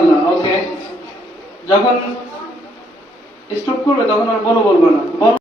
মাশাআল্লাহ ওকে যখন স্টপ করবে তখন আর বলো বলব না।